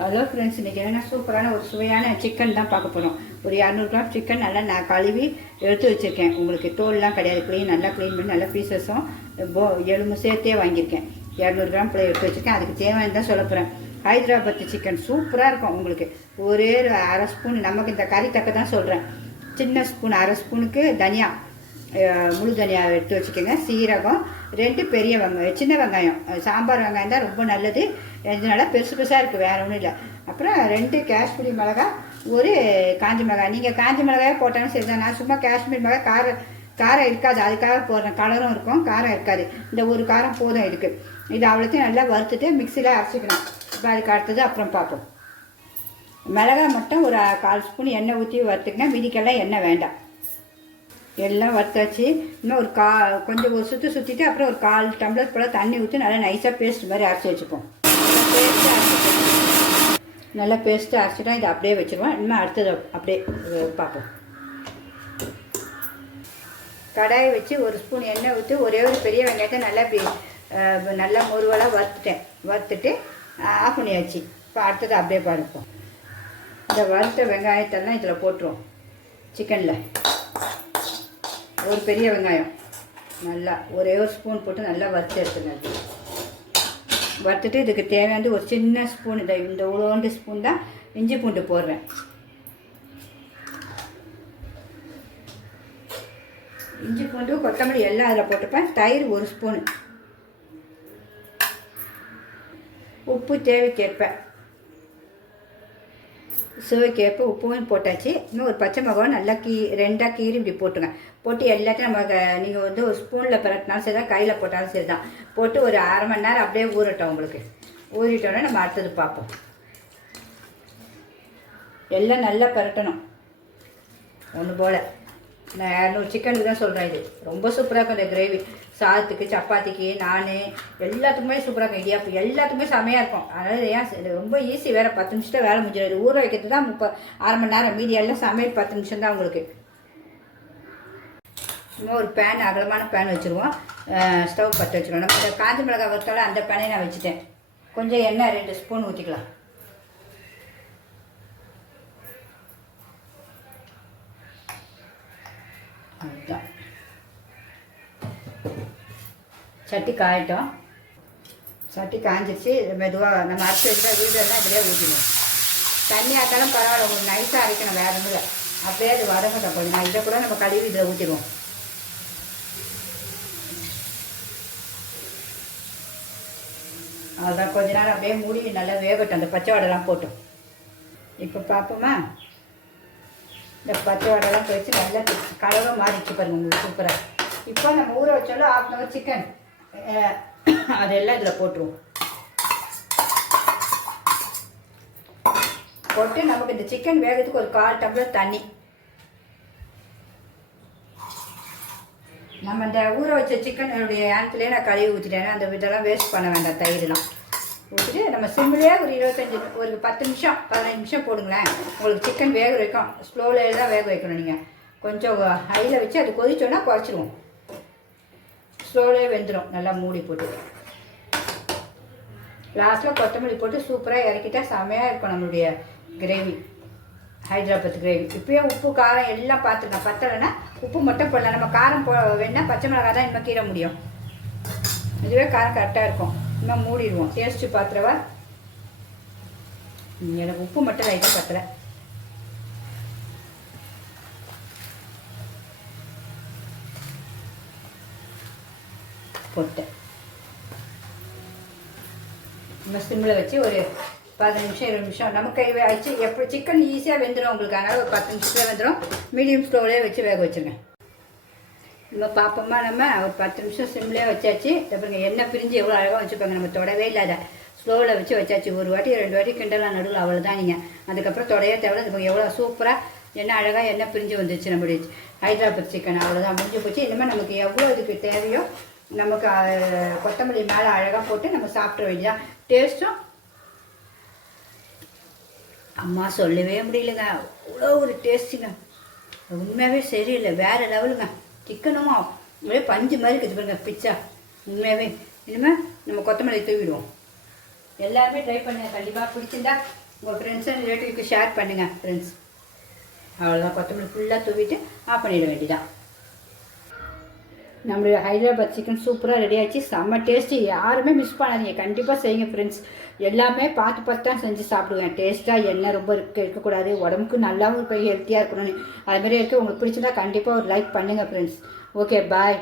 Hello friends, இன்றைக்கி என்ன சூப்பரான ஒரு சுவையான சிக்கன் தான் பார்க்க போகிறோம். ஒரு 200 கிராம் சிக்கன் நல்லா நான் கழுவி எடுத்து வச்சுருக்கேன். உங்களுக்கு தோல்லாம் கிடையாது, நல்லா க்ளீன் பண்ணி நல்லா பீசஸும் எலும்பு சேர்த்தே வாங்கியிருக்கேன். 200 கிராம் எடுத்து வச்சுருக்கேன். அதுக்கு தேவையான தான் சொல்ல போகிறேன். ஹைதராபாத் சிக்கன் சூப்பராக இருக்கும். உங்களுக்கு ஒரே அரை ஸ்பூன், நமக்கு இந்த கறி தக்க தான் சொல்கிறேன். சின்ன ஸ்பூன், அரை ஸ்பூனுக்கு தனியா, முழு தனியாக எடுத்து வச்சுக்கோங்க. சீரகம், 2 பெரிய வெங்காயம், சின்ன வெங்காயம், சாம்பார் வெங்காயம் தான் ரொம்ப நல்லது. இதனால பெருசு பெருசாக இருக்குது, வேறு ஒன்றும் இல்லை. அப்புறம் 2 காஷ்மீரி மிளகாய், ஒரு காஞ்சி மிளகாய். நீங்கள் காஞ்சி மிளகாயே போட்டாலும் சரி தான். நான் சும்மா காஷ்மீரி மிளகாய் காரம் இருக்காது, அதுக்காக போடுறேன். கலரும் இருக்கும், காரம் இருக்காது. இந்த ஒரு காரம் போதும் இருக்குது. இது அவ்வளோத்தையும் நல்லா வறுத்துட்டு மிக்சியில் அரைச்சிக்கணும். இப்போ அதுக்கு அடுத்தது அப்புறம் பார்ப்போம். மிளகாய் மட்டும் ஒரு 1/4 ஸ்பூன் எண்ணெய் ஊற்றி வறுத்துக்கினா, மீதிக்கெல்லாம் எண்ணெய் வேண்டாம். எல்லாம் வறுத்தாச்சு. இன்னும் கொஞ்சம் ஒரு சுற்றிட்டு அப்புறம் ஒரு 1/4 டம்ளர் போல் தண்ணி ஊற்றி நல்லா நைஸாக பேஸ்ட் மாதிரி அரைச்சி வச்சுப்போம். நல்லா பேஸ்ட்டு அரைச்சிட்டோம். இதை அப்படியே வச்சுருவோம். இன்னும் அடுத்தது அப்படியே பார்ப்போம். கடாயை வச்சு ஒரு ஸ்பூன் எண்ணெய் ஊற்றி ஒரே ஒரு பெரிய வெங்காயத்தை நல்லா முருவலாக வறுத்துட்டு ஆஃப் பண்ணியாச்சு. இப்போ அடுத்தது அப்படியே பார்ப்போம். இந்த வறுத்த வெங்காயத்தெல்லாம் இதில் போட்டுருவோம். சிக்கனில் ஒரு பெரிய வெங்காயம் நல்லா ஒரே ஒரு ஸ்பூன் போட்டு நல்லா வறுத்து எடுத்துங்க. வறுத்துட்டு இதுக்கு தேவையானது ஒரு சின்ன ஸ்பூன், இந்த உலோண்டு ஸ்பூன் தான் இஞ்சி பூண்டு போடுறேன். இஞ்சி பூண்டு, கொத்தமல்லி எல்லாம் அதில் போட்டுப்பேன். தயிர் ஒரு ஸ்பூனு, உப்பு தேவைக்கேற்ப, சுவைக்கேற்ப உப்பும் போட்டாச்சு. இன்னும் ஒரு பச்சை மிளகாய் நல்லா 2 கீறி இப்படி போட்டுங்க. போட்டு எல்லாத்தையும் நீங்கள் ஒரு ஸ்பூனில் பரட்டினாலும் சரி தான், கையில் போட்டாலும் சரி தான். போட்டு ஒரு அரை மணி நேரம் அப்படியே ஊறட்டும். உங்களுக்கு ஊறிட்டோன்னே நம்ம அடுத்தது பார்ப்போம். எல்லாம் நல்லா பரட்டணும் ஒன்று போல். நான் 200 சிக்கனுக்கு தான் சொல்கிறேன். இது ரொம்ப சூப்பராக இருக்கும். இந்த கிரேவி சாதத்துக்கு, சப்பாத்திக்கு, நான் எல்லாத்துக்குமே சூப்பராக இருக்கும். இடியாப்பு எல்லாத்துக்குமே செமையாக இருக்கும். அதனால் ஏன் ரொம்ப ஈஸி வேறு, 10 நிமிஷத்தில் வேலை முடிஞ்சிடும். ஊற வைக்கிறது தான் அரை மணி நேரம், மீதி எல்லாம் சமையல் 10 நிமிஷம் தான் உங்களுக்கு. இன்னும் ஒரு பேன், அகலமான பேன் வச்சுருவோம். ஸ்டவ் பற்ற வச்சுருவோம். நம்ம இந்த காஞ்சி மிளகாய் வறுத்தாலும் அந்த பேனே நான் வச்சுட்டேன். கொஞ்சம் எண்ணெய் 2 ஸ்பூன் ஊற்றிக்கலாம். அதுதான் சட்டி காயட்டும். சட்டி காஞ்சிச்சு. மெதுவாக நம்ம அரைச்சி வச்சுட்டா வீடெல்லாம் இப்படியே ஊற்றிடுவோம். தண்ணி ஆட்டாலும் பரவாயில்ல, உங்களுக்கு நைஸாக அரைக்கணும், வேறு ஒன்றும் இல்லை. அப்படியே அது வதங்கட்டும் கொஞ்சம். நான் இதை கூட நம்ம கழுவி இதில் ஊற்றிடுவோம். அதுதான் கொஞ்ச நேரம் அப்படியே மூடி நல்லா வேகட்டும், அந்த பச்சை வடைலாம் போட்டோம். இப்போ பார்ப்போமா? இந்த பச்சை வடைலாம் போயிடுச்சு, நல்லா கலரும் மாறிடுச்சு பாருங்கள் உங்களுக்கு சூப்பராக. இப்போ நம்ம ஊற வச்சாலும் 1/2 hour சிக்கன் அதெல்லாம் இதில் போட்டுருவோம். போட்டு நமக்கு இந்த சிக்கன் வேகிறதுக்கு ஒரு 1/4 டம்ளர் தண்ணி. நம்ம இந்த ஊற வச்ச சிக்கனுடைய ஏனத்துலேயே நான் கழுவி ஊற்றிட்டேன். அந்த இதெல்லாம் வேஸ்ட் பண்ண வேண்டாம். தயிரெலாம் ஊற்றிட்டு நம்ம சிம்மிலே ஒரு 10 நிமிஷம் 15 நிமிஷம் போடுங்களேன். உங்களுக்கு சிக்கன் வேக வைக்கும். ஸ்லோவில் தான் வேக வைக்கணும். நீங்கள் கொஞ்சம் ஹையில் வச்சு அது கொதிச்சோன்னா குறைச்சிடுவோம். ஸ்லோவிலே வெந்துடும். நல்லா மூடி போட்டு லாஸ்ட்டில் கொத்தமல்லி போட்டு சூப்பராக இறக்கிட்டா செமையாக இருக்கும் நம்மளுடைய கிரேவி, ஹைதராபாத் கிரேவி. இப்போயே உப்பு காரம் எல்லாம் பார்த்துக்கலாம். பத்தலைன்னா உப்பு மட்டும் போடலாம். நம்ம காரம் வேணால் பச்சை மிளகாய் தான் இன்னும் கீற முடியும். இதுவே காரம் கரெக்டாக இருக்கும். இன்னும் மூடிடுவோம். டேஸ்ட்டு பார்த்துறவா? எனக்கு உப்பு மட்டும் லைட்டாக பத்தலை. போட்டேன். நம்ம சிம்மில் வச்சு ஒரு 15 நிமிஷம் 20 நிமிஷம் நமக்கு வச்சு எப்படி சிக்கன் ஈஸியாக வெந்துடும் உங்களுக்கு. அதனால் ஒரு 10 நிமிஷத்தில் வெந்துடும். மீடியம் ஸ்லோவிலே வச்சு வேக வச்சுருங்க. நம்ம பார்ப்போமா? நம்ம ஒரு 10 நிமிஷம் சிம்லேயே வச்சாச்சு. அப்புறம் எண்ணெய் பிரிஞ்சு எவ்வளோ அழகாக வச்சுப்பாங்க. நம்ம தொடவே இல்லாத ஸ்லோவில் வச்சு வச்சாச்சு. ஒரு வாட்டி 2 வாட்டி கிண்டலாம் நடுவில், அவ்வளோதான். நீங்கள் அதுக்கப்புறம் தொடையே தேவை. இப்போ எவ்வளோ சூப்பராக எண்ணெய் அழகாக எண்ணெய் பிரிஞ்சு வந்துச்சு நம்மளுடைய ஹைதராபாத் சிக்கன். அவ்வளோதான், முடிஞ்சு போச்சு. இனிமேல் நமக்கு எவ்வளோ இதுக்கு தேவையோ நமக்கு கொத்தமல்லி மேலே அழகாக போட்டு நம்ம சாப்பிட்ற வேண்டியதான். டேஸ்ட்டும் அம்மா சொல்லவே முடியலங்க, அவ்வளோ ஒரு டேஸ்ட்டுங்க. உண்மையாகவே சரியில்லை, வேறு லெவலுங்க. சிக்கனும் அப்படியே பஞ்சு மாதிரி இருக்குது பாருங்க, பிச்சா. உண்மையாகவே இனிமேல் நம்ம கொத்தமல்லி தூவிடுவோம். எல்லாருமே ட்ரை பண்ணுங்க. கண்டிப்பாக பிடிச்சிருந்தா உங்கள் ஃப்ரெண்ட்ஸ் அண்ட் ரிலேட்டிவ்க்கு ஷேர் பண்ணுங்கள் ஃப்ரெண்ட்ஸ். அவ்வளோதான், கொத்தமல்லி ஃபுல்லாக தூவிட்டு ஆஃப் பண்ணிட வேண்டியதான். நம்மளுடைய ஹைதராபாத் சிக்கன் சூப்பராக ரெடி ஆச்சு. செம்ம டேஸ்ட்டு. யாருமே மிஸ் பண்ணாதீங்க, கண்டிப்பாக செய்யுங்க ஃப்ரெண்ட்ஸ். எல்லாமே பார்த்து தான் செஞ்சு சாப்பிடுவேன். டேஸ்ட்டாக எண்ணெய் ரொம்ப இருக்கக்கூடாது, உடம்புக்கு நல்லாவும் இப்போ ஹெல்த்தியாக இருக்கணும்னு. அதுமாதிரி இருக்குது. உங்களுக்கு பிடிச்சிருந்தா கண்டிப்பாக ஒரு லைக் பண்ணுங்கள் ஃப்ரெண்ட்ஸ். ஓகே, பாய்.